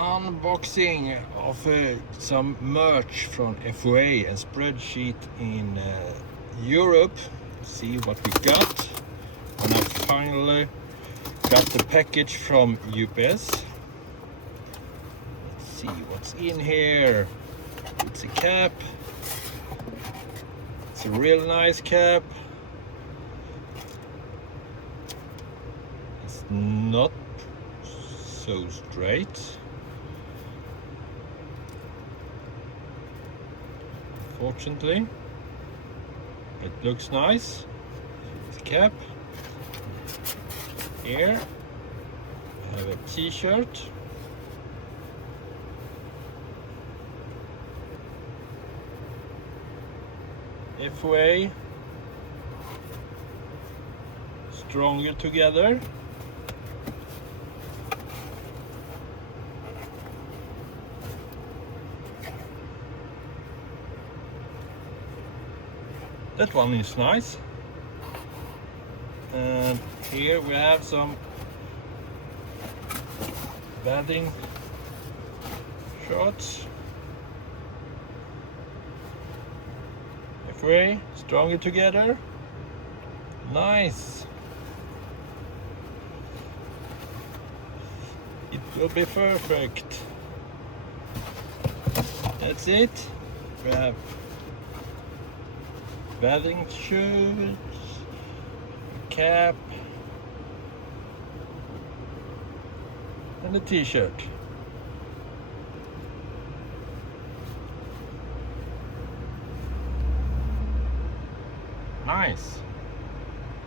unboxing of some merch from FOA and Spreadsheet in Europe. See what we got when I finally got the package from UPS. Let's see what's in here. It's a cap. It's a real nice cap. It's not so straight. Fortunately, it looks nice. It's a cap. Here I have a t-shirt. FOA, stronger together. That one is nice. And here we have some batting shorts. FOA, stronger together. Nice. It will be perfect. That's it. We have bathing shoes, cap, and a t-shirt. Nice.